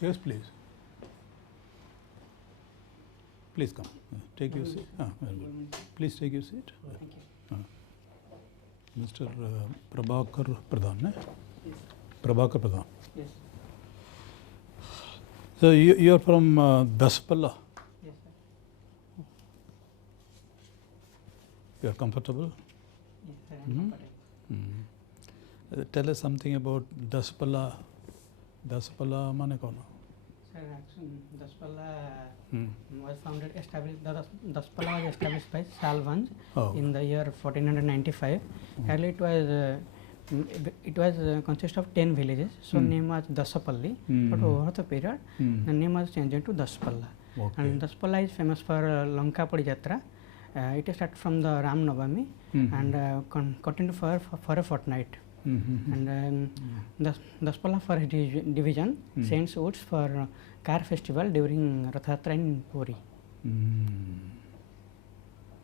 Yes, please. Please come. Take your seat. Very good. Please take your seat. Thank you. Mr. Prabhakar Pradhan, ne? Yes. Prabhakar Pradhan. Yes. So you are from Daspalla. Yes, sir. You are comfortable? Yes, sir. I'm comfortable. Tell us something about Daspalla. Daspalla mane kono? Sir, actually, Daspalla was established. Daspalla was established by Salvanj in the year 1495. Earlier it was consist of 10 villages. So name was Dasapalli. But over the period, the name was changed to Daspalla. Okay. And Daspalla is famous for Lankapudi Jatra. It started from the Ram Navami and continued for a fortnight. And Daspalla Forest Division sends woods for car festival during Rath Yatra in Puri.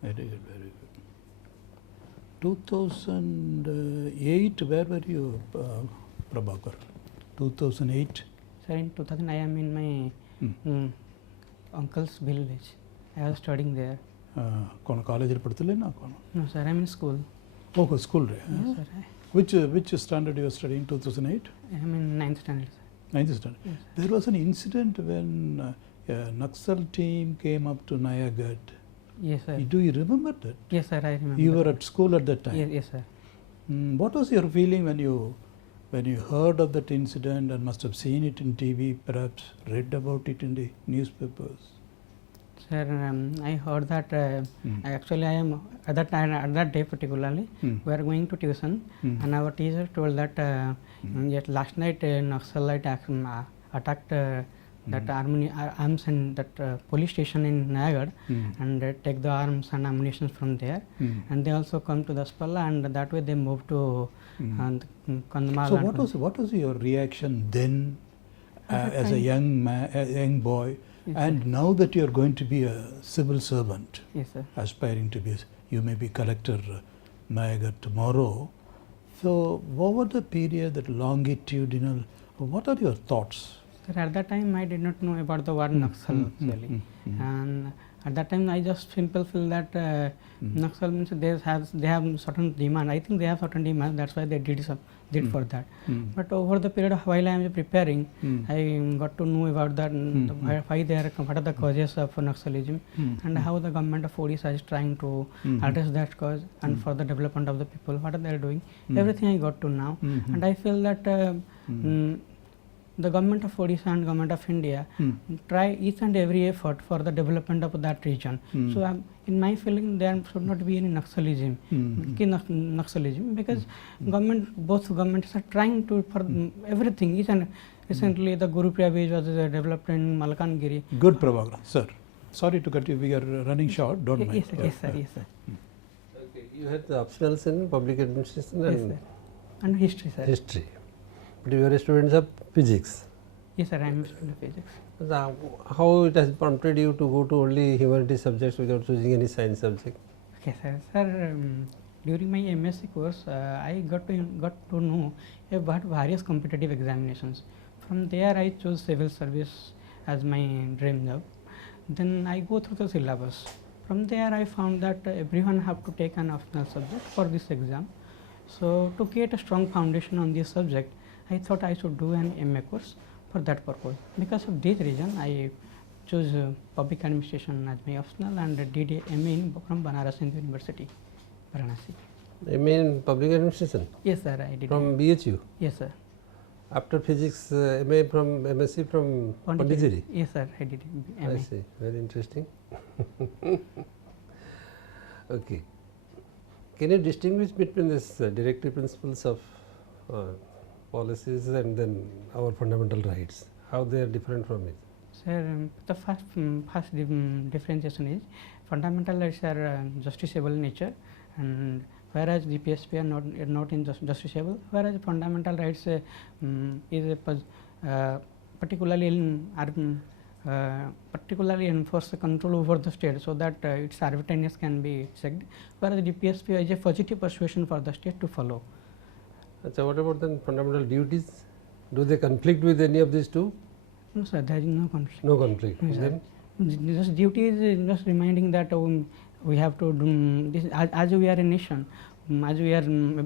Very good, very good. 2008, where were you, Prabhakar? 2008? Sir, in 2000 I am in my uncle's village. I was studying there. Kono college padtile na kono? No, sir, I am in school. Oh, school re? Yes, sir. Which standard you were studying? 2008? I am in 9th standard, sir. 9th standard. Yes, There was an incident when a Naxal team came up to Nayagarh. yes, sir. Do you remember that? Yes, sir, I remember. You were at school at that time. Yes, yes, sir. What was your feeling when you heard of that incident and must have seen it in TV, perhaps read about it in the newspapers? Sir, I heard that actually I am at that day particularly we are going to tuition and our teacher told that yet last night Naxalite attacked that arms and that police station in Nayagarh and take the arms and ammunition from there and they also come to Daspalla and that way they moved to Kandhamal. So what was your reaction then as a young boy? Yes, and sir. Now that you are going to be a civil servant, Yes, sir. aspiring to be, you may be collector Nayagarh tomorrow. So what was the period, that longitudinal, what are your thoughts? Sir, at that time I did not know about the word Naxal actually. And at that time I just simple feel that Naxal means they have certain demand. I think they have certain demand, that's why they did for that. But over the period of while I am preparing, I got to know about that why they are, what are the causes of Naxalism and how the government of Odisha is trying to address that cause and for the development of the people, what are they doing. Everything I got to know and I feel that the government of Odisha and government of India try each and every effort for the development of that region. So in my feeling there should not be any Naxalism, because both governments are trying to for everything. Each and recently the Gurupriya Beach was developed in Malkangiri. Good, Prabhakar. Sir, sorry to cut you, we are running short, don't mind. Yes, sir, yes, sir, yes, sir. Okay, you had the optionals in public administration Yes, and sir. And history, sir. history. But you are students of physics. Yes, sir, I am a student of physics. How it has prompted you to go to only humanities subjects without choosing any science subject? Okay, sir. Sir, during my MSc course, I got to know about various competitive examinations. From there, I chose civil service as my dream job. Then I go through the syllabus. From there, I found that everyone have to take an optional subject for this exam. So to create a strong foundation on this subject, I thought I should do an MA course for that purpose. Because of this reason, I chose public administration as my optional and did a MA from Banaras Hindu University, Varanasi. MA in public administration? Yes, sir, I did. From BHU? Yes, sir. After physics, MA from MSc from Pondicherry? Yes, sir, I did MA. I see, very interesting. Okay. Can you distinguish between this directive principles of policies and then our fundamental rights? How they are different from it? Sir, the first differentiation is fundamental rights are justiciable in nature, and whereas the PSP are not in justiciable, whereas fundamental rights is particularly enforce the control over the state, so that its arbitrariness can be checked, whereas the PSP is a positive persuasion for the state to follow. So what about then fundamental duties? Do they conflict with any of these two? No, sir, there is no conflict. No conflict. No, sir. Then Just duty is just reminding that we have to do this as we are a nation, as we are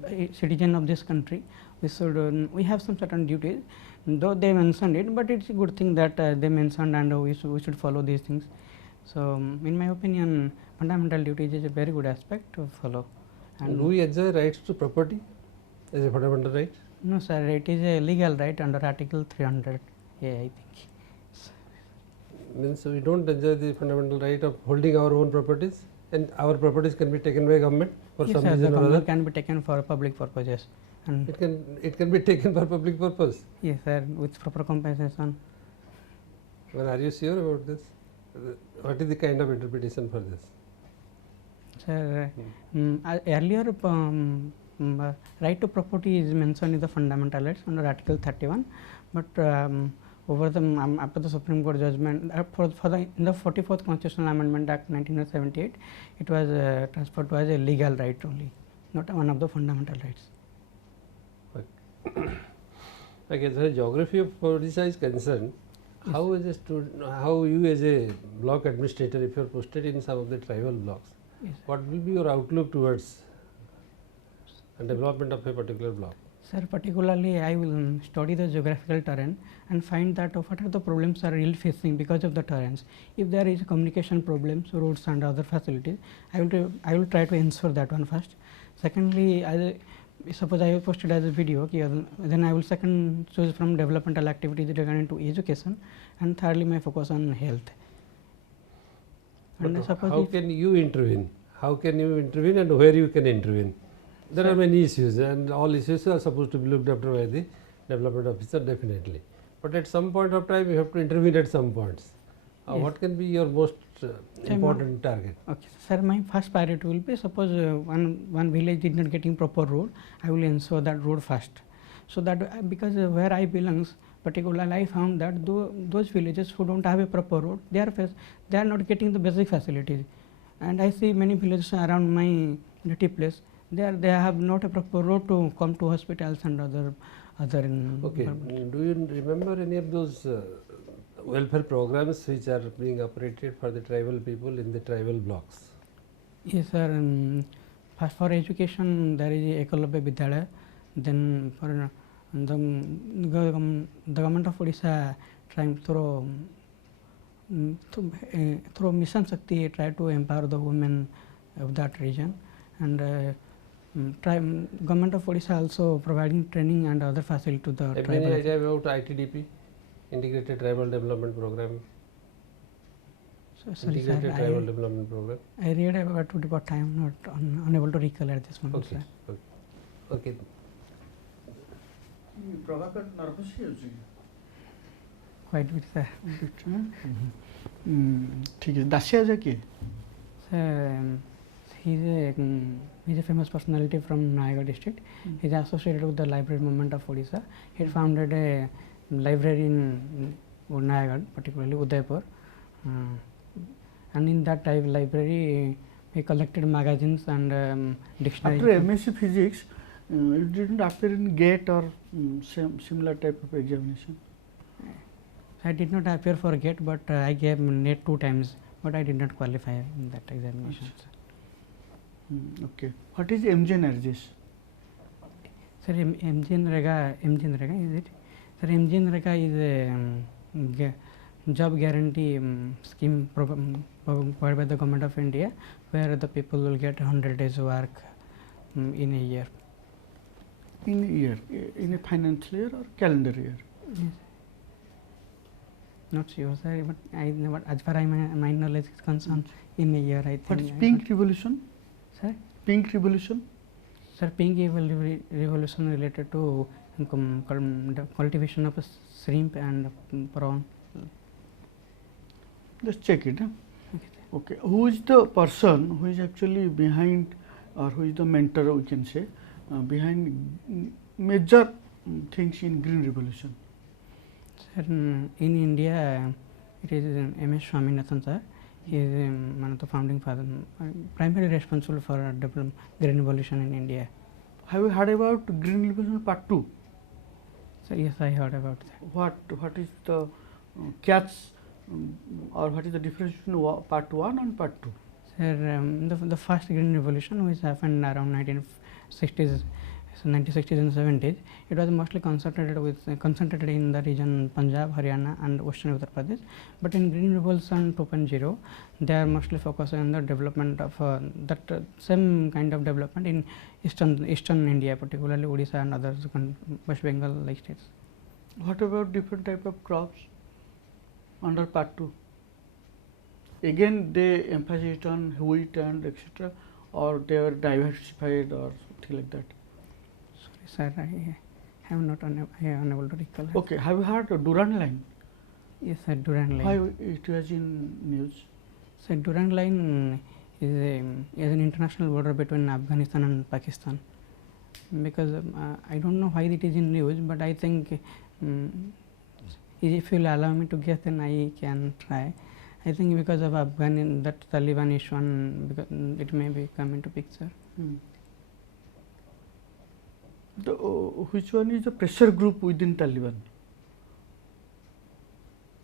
a citizen of this country. We should we have some certain duties. Though they mentioned it, but it's a good thing that they mentioned, and we should follow these things. So, in my opinion, fundamental duties is a very good aspect to follow. do we enjoy rights to property as a fundamental right? No, sir, it is a legal right under Article 300. Yeah, I think. Means we don't enjoy the fundamental right of holding our own properties, and our properties can be taken by government for Yes, some sir, the reason or government other. can be taken for public purposes. And It can be taken for public purpose. yes, sir, with proper compensation. Well, are you sure about this? What is the kind of interpretation for this? Sir, earlier right to property is mentioned in the fundamental rights under Article 31, but over the after the Supreme Court judgment in the 44th Constitutional Amendment Act 1978, it was transferred to as a legal right only, not one of the fundamental rights. Okay, as far as geography of Odisha is concerned, how is a student, how you as a block administrator, if you are posted in some of the tribal blocks, Yes. what will be your outlook towards the development of a particular block? Sir, particularly I will study the geographical terrain and find that what are the problems are really facing because of the terrains. If there is communication problems, roads and other facilities, I will try to ensure that one first. Secondly, suppose I have posted as a video, okay, then I will second choose from developmental activities regarding to education, and thirdly my focus on health. And But suppose how if- can you intervene? How can you intervene and where you can intervene? There are many issues, and all issues are supposed to be looked after by the development officer definitely. But at some point of time, you have to intervene at some points. Yes. What can be your most important target? Okay, sir, my first priority will be suppose one village did not getting proper road, I will ensure that road first. So that because where I belongs, particularly I found that those villages who don't have a proper road, they are not getting the basic facilities. And I see many villages around my native place, they have not a proper road to come to hospitals and other. Okay, do you remember any of those welfare programs which are being operated for the tribal people in the tribal blocks? Yes, sir. First for education, there is Ekalabya Vidyalaya. Then for the government of Odisha trying through Mission Shakti try to empower the women of that region, and government of Odisha also providing training and other facility to the Have you tribal. any idea about ITDP, Integrated Tribal Development Program? So, sorry, Integrated sir, Tribal Development Program. I read about it, but I am not unable to recall at this moment, Okay, sir. okay. Prabhakar nervous he होची Quite bit, sir. ठीक है दासिया जा की Sir, he's a famous personality from Nayagad district. He is associated with the library movement of Odisha. He founded a library in Nayagad, particularly Udaipur. And in that type library, he collected magazines and dictionaries. after MSc physics you didn't appear in GATE or similar type of examination. I did not appear for GATE, but I gave NET 2 times, but I did not qualify in that examination. Achha. Okay, what is MGNRGS? Sir, MGNREGA is it? Sir, MGNREGA is a job guarantee scheme provided by the government of India, where the people will get 100 days work in a year. In a year, in a financial year or calendar year? Yes. Not sure, sir, but I never, as far as my knowledge is concerned, in a year I think. What is Pink Revolution? Sir? Pink Revolution? Sir, Pink Revolution related to cultivation of shrimp and prawn. Just check it. Okay, who is the person who is actually behind, or who is the mentor, we can say, behind major things in Green Revolution? Sir, in India, it is M.S. Swaminathan, sir. He is one of the founding father, primarily responsible for development Green Revolution in India. Have you heard about Green Revolution Part 2? So yes, I heard about that. What is the catch, or what is the difference between part 1 and part 2? Sir, the first green revolution, which happened around 1960s, 1960s and 70s, it was mostly concentrated in the region Punjab, Haryana and Western Uttar Pradesh. But in Green Revolution 2.0, they are mostly focusing on the development of that same kind of development in eastern India, particularly Odisha and other West Bengal like states. What about different type of crops under part 2? Again, they emphasized on wheat and etc., or they were diversified or something like that. Sorry, sir, I am not unable to recall. Okay, have you heard of Durand Line? Yes, sir, Durand Line. Why it was in news? So Durand Line is an international border between Afghanistan and Pakistan. Because I don't know why it is in news, but I think if you will allow me to guess, then I can try. I think because of that Taliban issue, and because it may be come into picture. Which one is the pressure group within Taliban?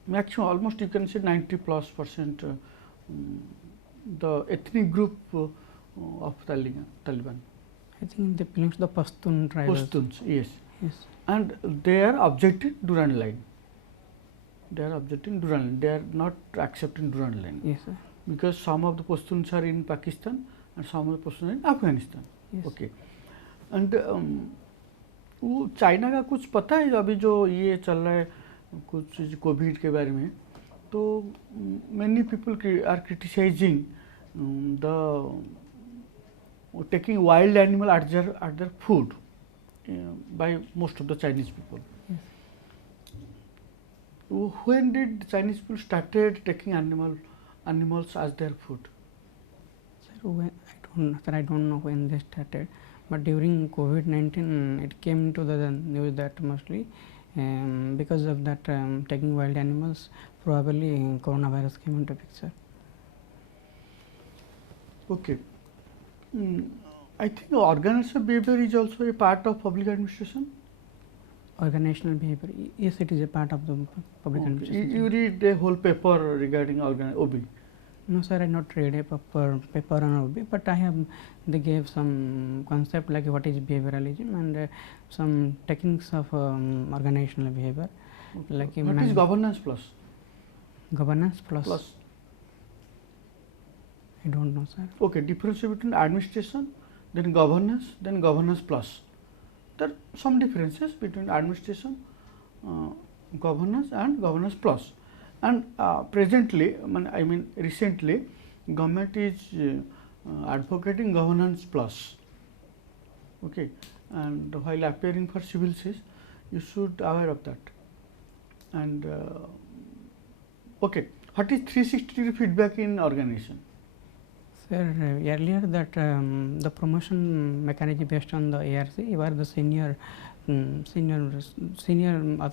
Maximum, almost you can say 90+%, the ethnic group of Taliban. I think they belong to the Pashtun tribe. Pashtuns, yes. Yes. And they are objecting Durand Line. They are objecting Durand Line. They are not accepting Durand Line. Yes, sir. Because some of the Pashtuns are in Pakistan and some of the Pashtuns are in Afghanistan. Yes. Okay. And वो China का कुछ पता है अभी जो ये चल रहा है कुछ कोविड के बारे में, तो many people are criticizing the taking wild animal at their food by most of the Chinese people. Yes. When did Chinese people started taking animals as their food? Sir, I don't know when they started, but during COVID-19 it came into the news that mostly because of that taking wild animals, probably coronavirus came into picture. Okay. I think organizational behavior is also a part of public administration. Organizational behavior, yes, it is a part of the public administration. You read the whole paper regarding OB. No, sir, I not read a paper on OB, but they gave some concept like what is behavioralism and some techniques of organizational behavior. Okay. Like what is governance plus? Governance plus? I don't know, sir. Okay, difference between administration, then governance plus. There are some differences between administration, governance and governance plus. And presently, I mean recently, government is advocating governance plus. Okay, and while appearing for civil service, you should aware of that. And okay, what is 360-degree feedback in organization? Sir, earlier that the promotion mechanism based on the ARC, you are the senior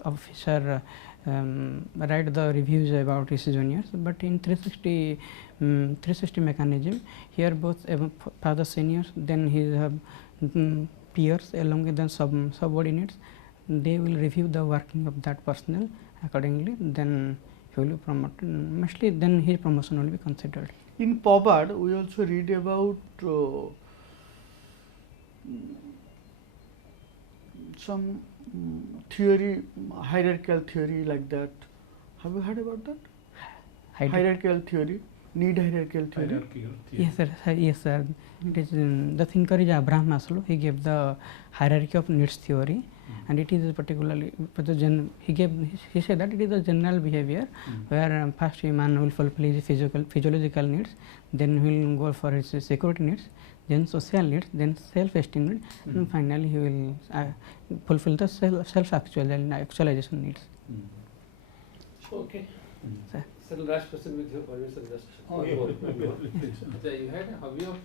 officer write the reviews about his juniors, but in 360 mechanism, here both for the seniors, then his peers along with the subordinates, they will review the working of that personnel accordingly, then he will be promoted, mostly then his promotion will be considered. In POBAD, we also read about some theory, hierarchical theory like that. Have you heard about that? Hierarchical theory, need hierarchical theory. Yes, sir. Yes, sir. It is the thinker is Abraham Maslow. He gave the hierarchy of needs theory, and it is particularly he said that it is a general behavior where first human will fulfill his physiological needs, then he will go for his security needs, then social needs, then self-esteem needs, and finally he will fulfill the self-actualization needs. Okay. Sir. Sir, last question with your permission. Just you had a hobby of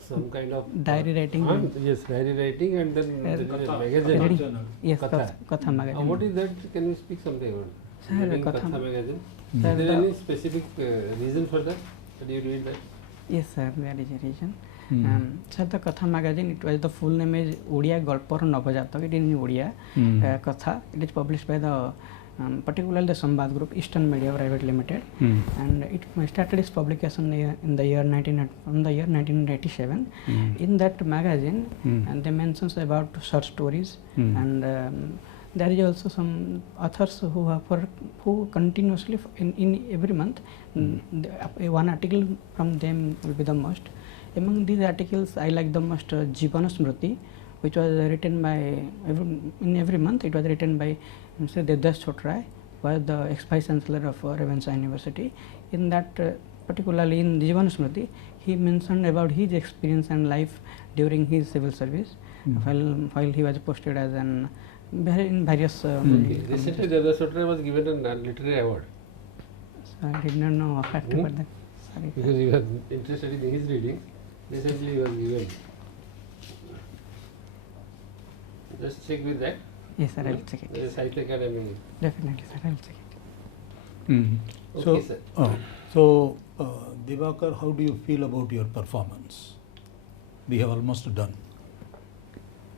some kind of diary writing. Yes, diary writing, and then there is a magazine. Yes, Katha magazine. What is that? Can you speak something about it? Sir, Katha magazine. Sir, Is there any specific reason for that? Do you read that? Yes, sir, there is a reason. Sir, the Katha magazine, it was the full name is Odia Galpor Navajatak. It is in Odia Katha. It is published by the particularly the Sambad Group, Eastern Media Private Limited, and it started its publication in the year 1987. In that magazine, and they mentions about short stories, and there is also some authors who continuously in every month one article from them will be the most. Among these articles, I like the most Jivana Smriti, which was written by in every month. It was written by Mr. Devdas Chotrai, who was the ex-vice chancellor of Ravenshaw University. In that, particularly in Jivana Smriti, he mentioned about his experience and life during his civil service, while he was posted as an in various. Recently, Devdas Chotrai was given a literary award. So I did not know about that. Sorry. Because he was interested in his reading. Recently, he was given. Just check with that. Yes, sir. I'll check it. The Sahitya Academy. Definitely, sir. I'll check it. Okay, sir. So, Divakar, how do you feel about your performance? We have almost done.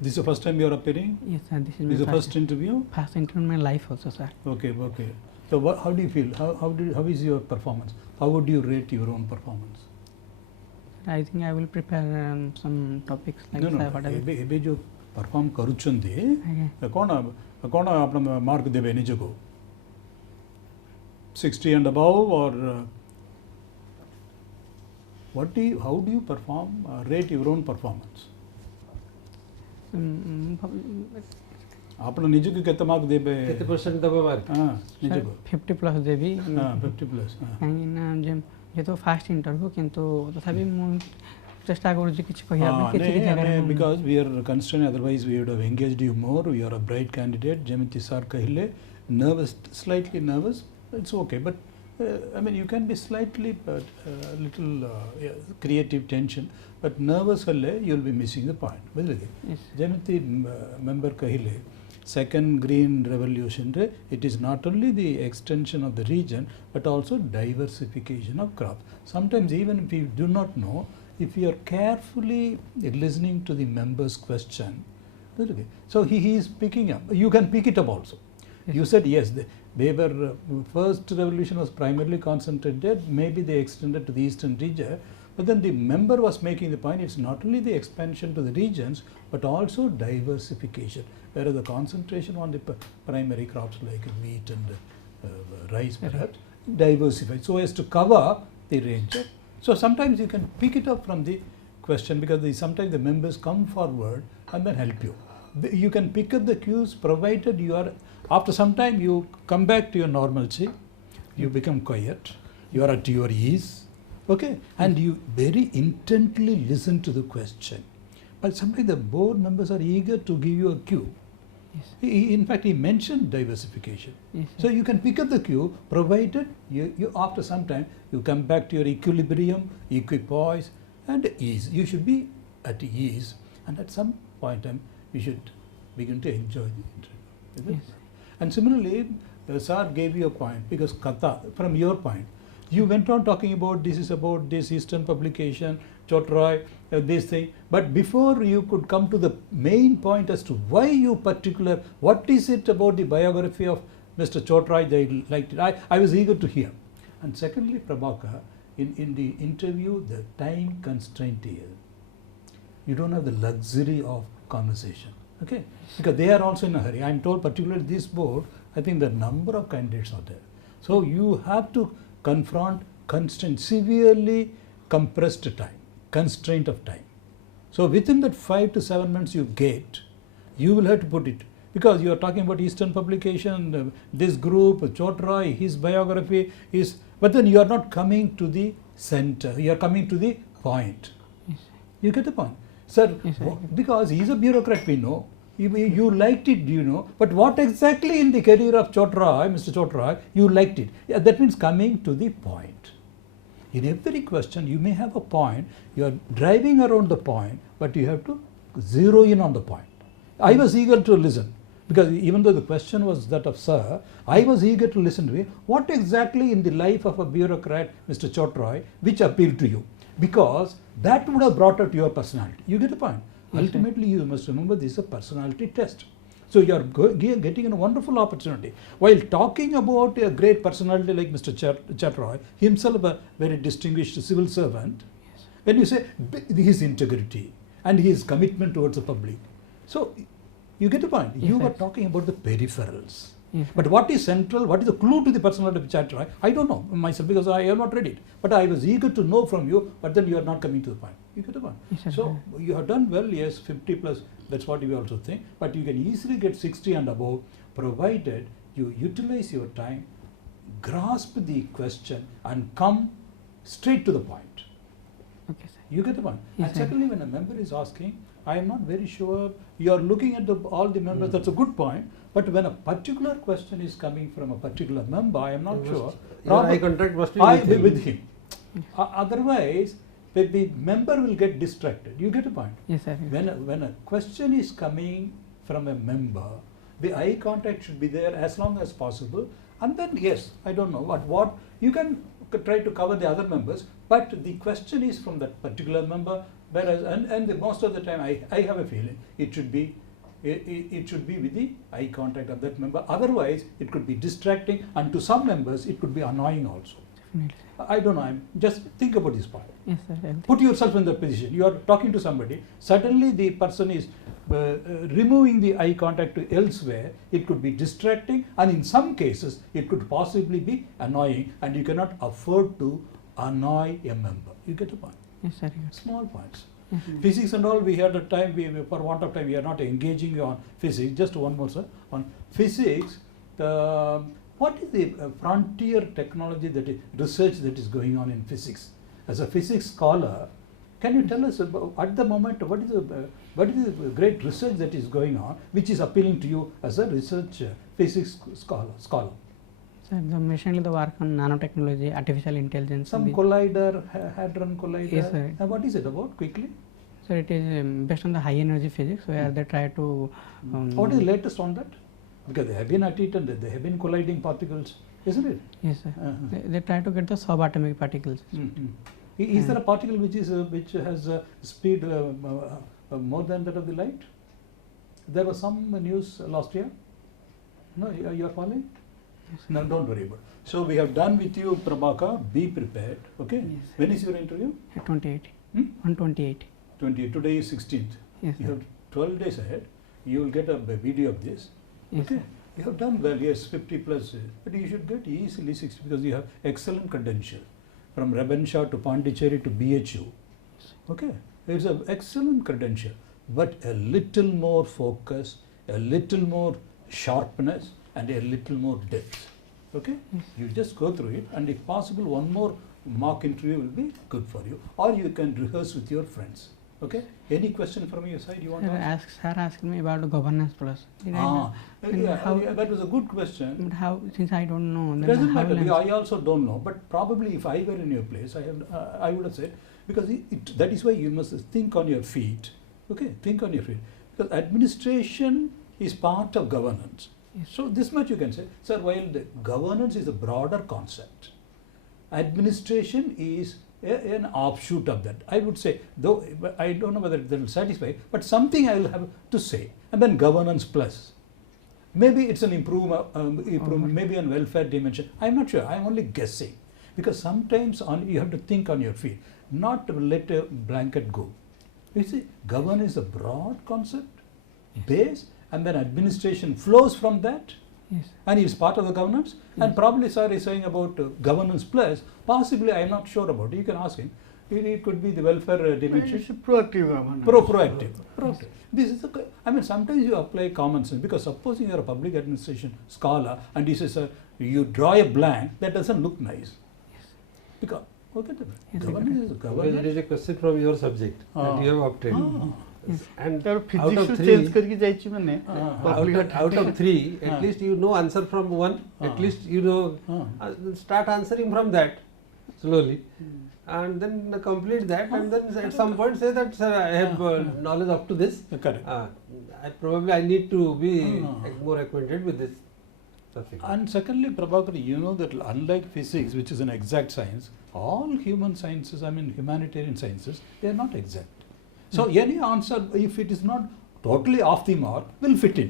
This is the first time you are appearing? Yes, sir. This This is is the my first interview? first interview in my life also, sir. Okay. So, how do you feel? How is your performance? How would you rate your own performance? I think I will prepare some topics like No, sir, whatever. ଏବେ जो perform करूଛନ୍ତି Okay. कौन आपण mark देबे निजको 60 and above or how do you perform rate your own performance आपण निजको केते mark देबे केते percent दबा मार्क हां निजको 50 प्लस देवी हां 50 प्लस काहे ना जे तो फास्ट इंटरव्यू किंतु तथापि मु चेष्टा करू किछि कहिया किछि जगह because we are constrained, otherwise we would have engaged you more. You are a bright candidate. Jemiti sir kahile nervous, slightly nervous. It's okay, but I mean you can be slightly little creative tension, but nervous halle you will be missing the point. Budhile Yes. Jemiti member kahile second green revolution re, it is not only the extension of the region but also diversification of crops. Sometimes even if you do not know, if you are carefully listening to the member's question, okay, so he is picking up. You can pick it up also. Yes. You said yes, they were first revolution was primarily concentrated, maybe they extended to the eastern region, but then the member was making the point, it's not only the expansion to the regions but also diversification, whereas the concentration on the primary crops like wheat and rice perhaps, diversified so as to cover the range. So sometimes you can pick it up from the question because sometimes the members come forward and then help you. You can pick up the cues provided you are, after some time you come back to your normalcy, you become quiet, you are at your ease, okay, and you very intently listen to the question. But sometimes the board members are eager to give you a cue. Yes. In fact, he mentioned diversification. Yes, So you can pick up the cue provided you after some time you come back to your equilibrium, equipoise and ease. You should be at ease and at some point in time you should begin to enjoy the interview. Is it? Yes. And similarly, sir gave you a point because Katha, from your point, you went on talking about this Eastern publication, Chotrai, this thing. But before you could come to the main point as to why you what is it about the biography of Mr. Chotrai that you liked it? I was eager to hear. And secondly, Prabhakar, in the interview, the time constraint is, you don't have the luxury of conversation, okay? Because they are also in a hurry. I am told particularly this board, I think the number of candidates are there. So you have to confront constraint, severely compressed time, constraint of time. So within that 5 to 7 months you get, you will have to put it, because you are talking about Eastern publication, this group, Chotrai, his biography is, but then you are not coming to the center, you are coming to the point. Yes. You get the point? Sir, Yes, I get because he is a bureaucrat, we know. You liked it, you know, but what exactly in the career of Chotrai, Mr. Chotrai, you liked it? Yeah, that means coming to the point. In every question, you may have a point, you are driving around the point, but you have to zero in on the point. I was eager to listen, because even though the question was that of sir, I was eager to listen to it. What exactly in the life of a bureaucrat, Mr. Chotrai, which appealed to you? Because that would have brought out your personality. You get the point? Yes, Ultimately, you must remember this is a personality test. So you are getting a wonderful opportunity. While talking about a great personality like Mr. Chatroy, himself a very distinguished civil servant, when you say his integrity and his commitment towards the public, so you get the point. Yes, You were yes. talking about the peripherals. Yes, But what is central, what is the clue to the personality of Chatroy? I don't know myself because I have not read it. But I was eager to know from you, but then you are not coming to the point. You get the point. Yes, sir. So you have done well, yes, 50 plus, that's what you also think. But you can easily get 60 and above, provided you utilize your time, grasp the question and come straight to the point. Okay, sir. You get the point. Yes, And sir. secondly, when a member is asking, I am not very sure, you are looking at all the members, that's a good point. But when a particular question is coming from a particular member, I am not You sure. must- your eye Probably contact must be I with be him. with him. Otherwise, the member will get distracted. You get the point. Yes, sir. When a question is coming from a member, the eye contact should be there as long as possible. And then yes, I don't know what you can try to cover the other members, but the question is from that particular member. Whereas most of the time, I have a feeling it should be. It should be with the eye contact of that member. Otherwise, it could be distracting, and to some members, it could be annoying also. Definitely. I don't know. Just think about this point. Yes, sir. Put yourself in that position. You are talking to somebody. Suddenly, the person is removing the eye contact to elsewhere. It could be distracting, and in some cases, it could possibly be annoying, and you cannot afford to annoy a member. You get the point. Yes, sir. Small points. Yes. Physics and all, we had a time, for want of time, we are not engaging on physics. Just one more, sir. On physics, what is the frontier technology research that is going on in physics? As a physics scholar, can you tell us about, at the moment, what is the great research that is going on, which is appealing to you as a research physics scholar? So recently the work on nanotechnology, artificial intelligence. Some collider, hadron collider. Yes, sir. What is it about, quickly? So it is based on the high energy physics where they try to. What is the latest on that? Because they have been at it and they have been colliding particles, isn't it? Yes, sir. Uh-huh. They try to get the subatomic particles. Mhm. Is there a particle which has speed more than that of the light? There was some news last year. No, you are following? No, don't worry about it. So we have done with you, Prabhakar. Be prepared. Okay. Yes. When is your interview? At 28. Hmm? On 28. 20. Today is 16th. Yes, You sir. have 12 days ahead. You will get a video of this. Yes, Okay. sir. You have done well. Yes, 50 plus. But you should get easily 60 because you have excellent credential from Rebenshaw to Pondicherry to BHU. Okay. It's an excellent credential, but a little more focus, a little more sharpness, and a little more depth. Okay. Yes. You just go through it, and if possible, one more mock interview will be good for you, or you can rehearse with your friends. Okay. Any question from your side you want to ask? Sir asked me about governance plus. Did I and Yeah, how- that was a good question. but how, since I don't know, It then doesn't how matter. will I also don't know, but probably if I were in your place, I would have said, because that is why you must think on your feet. Okay, think on your feet. Because administration is part of governance. Yes. So this much you can say, sir, while the governance is a broader concept, administration is an offshoot of that. I would say, though I don't know whether that will satisfy, but something I will have to say. And then governance plus. Maybe it's an improvement, maybe on welfare dimension. I'm not sure. I'm only guessing. Because sometimes you have to think on your feet, not to let a blanket go. You see, governance is a broad concept, base, and then administration flows from that. Yes. And it's part of the governance. And probably sir is saying about governance plus, possibly I am not sure about it. You can ask him. It could be the welfare dimension. It's a proactive governance. Proactive. This is sometimes you apply common sense, because supposing you are a public administration scholar and you say, sir, you draw a blank, that doesn't look nice. Because Yes, governance is a Well, governance. it is a question from your subject that you have opted. And ତାର out physics of ରୁ three, change କରିକି ଯାଇଛି ମାନେ out of three, at least you know answer from one. At least you know start answering from that slowly, and then complete that, and then at some point say that, sir, I have knowledge up to this. Correct. I need to be more acquainted with this subject. And secondly, Prabhakar, you know that unlike physics, which is an exact science, all human sciences, humanitarian sciences, they are not exact. So any answer, if it is not totally off the mark, will fit in.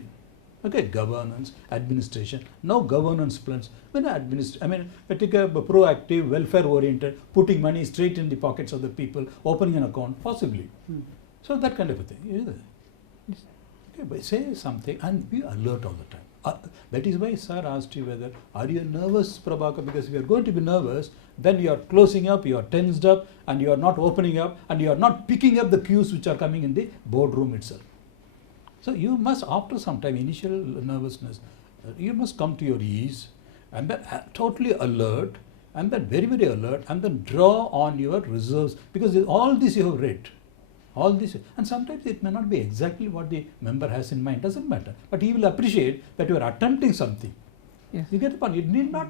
Okay, governance, administration. Now governance plans. When I mean, I take a proactive, welfare-oriented, putting money straight in the pockets of the people, opening an account, possibly. So that kind of a thing. Is it? Okay, but say something and be alert all the time. That is why sir asked you whether, are you nervous, Prabhakar? Because if you are going to be nervous, then you are closing up, you are tensed up, and you are not opening up, and you are not picking up the cues which are coming in the boardroom itself. So you must, after some time, initial nervousness, you must come to your ease, and then totally alert, and then very, very alert, and then draw on your reserves, because all this you have read. All this, and sometimes it may not be exactly what the member has in mind, doesn't matter, but he will appreciate that you are attempting something. Yes. You get the point. It need not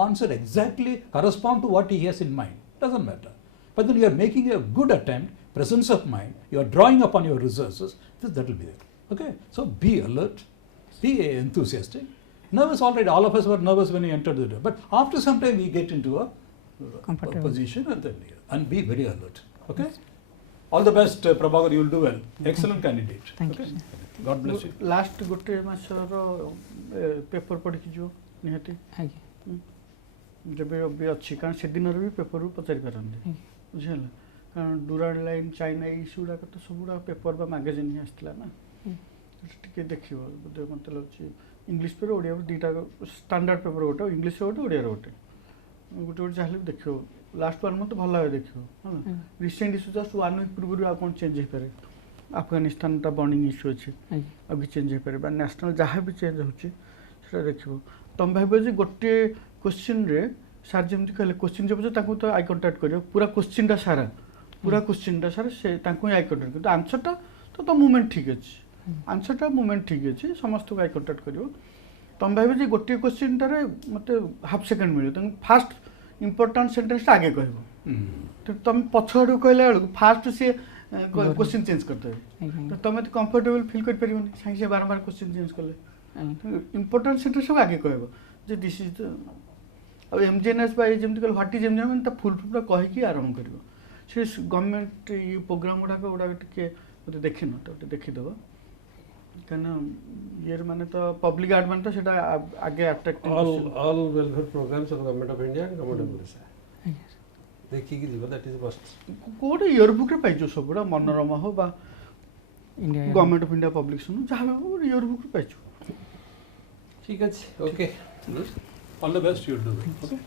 answer exactly, correspond to what he has in mind, doesn't matter. But then you are making a good attempt, presence of mind, you are drawing upon your resources, that will be there. Okay, so be alert, be enthusiastic. Nervous already, all of us were nervous when we entered the door, but after some time we get into a Comfortable. position and be very alert. Okay. All the best, Prabhakar, you will do well. Excellent candidate. Thank you, Okay? sir. God bless you. Last गोटे मासर paper पढ़ी जो निहाती आज्ञा जब भी अच्छी कारण से दिन भी पेपर पचारि पारती बुझे कारण डुराल्ड लाइन चाइना इश्यू गुड़ाक तो सब गुड़ा पेपर बा मैगजीन ही आसला ना टे देखिए बोधे मत लगे इंग्लीश पेपर ओडिया दुईटा स्टैंडर्ड पेपर गोटे इंग्लीश गोटे ओडिया गोटे गोटे गोटे चाहिए देखिए लास्ट 1 मंथ भल भाव देखिए रिसेंट इश्यू जस्ट 1 वीक पूर्व आ कौन चेंज हो पारे अफगानिस्तान टा बर्निंग इश्यू अच्छे अभी चेंज हो पारे नेशनल जहाँ भी चेंज हो देखिए तुम भाव जे गोटे क्वेश्चन रे सार जमी कहले क्वेश्चन जो पचे तो आई कंटाक्ट कर पूरा क्वेश्चनटा सारा से आई कंटाक्ट कर आंसरटा तो मुवमेंट ठीक अच्छे आंसरटा मुवमेंट ठीक अच्छे समस्त को आई कंटाक्ट कर तुम भाव जे गोटे क्वेश्चनटारे मत हाफ सेकेंड मिले फास्ट इम्पोर्टाट सेन्टेन्स आगे कह तुम पछड़ कहला बेलू फास्ट सी क्वेश्चन चेंज करदे तुम तो कंफर्टेबल फिल कर पार सागे बारंबार क्वेश्चन चेंज कले इम्पोर्टाट सेन्टेन्स सब आगे कह जे दिस इज अब एमजेएनएस बाई जमी कह ह्वाट इज एमजेएनएस फुल पूरा कहीकि आरम्भ कर गवर्नमेंट ये प्रोग्राम गुड़ाक टे मतलब देखी न तो देखीदेव कहीं ये माने तो पब्लिक गार्ड माने तो आगे attract all welfare programs of government of India and government of Malaysia. देखिए जीवन that is must. Code yearbook रे पाइजो सब गुड़ा मनोरमा हो बा India government of India publication जहाँ भी ईयरबुक रे पाइजो ठीक है, okay. All the best, you will do it. Okay.